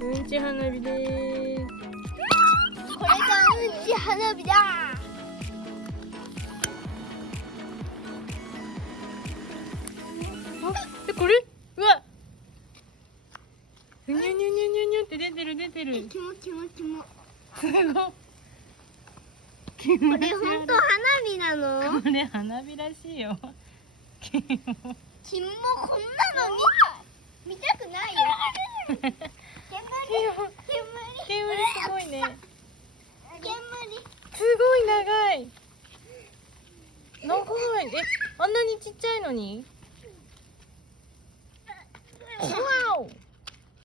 うんち花火です。これがうんち花火だ。これ、うわ。ニュニュニュニュニュって出てる。キモ。すごい。これ本当花火なの？これ花火らしいよ。キモこんなの見たくないよ。煙すごいね。煙。すごい長い。あんなにちっちゃいのに。わお。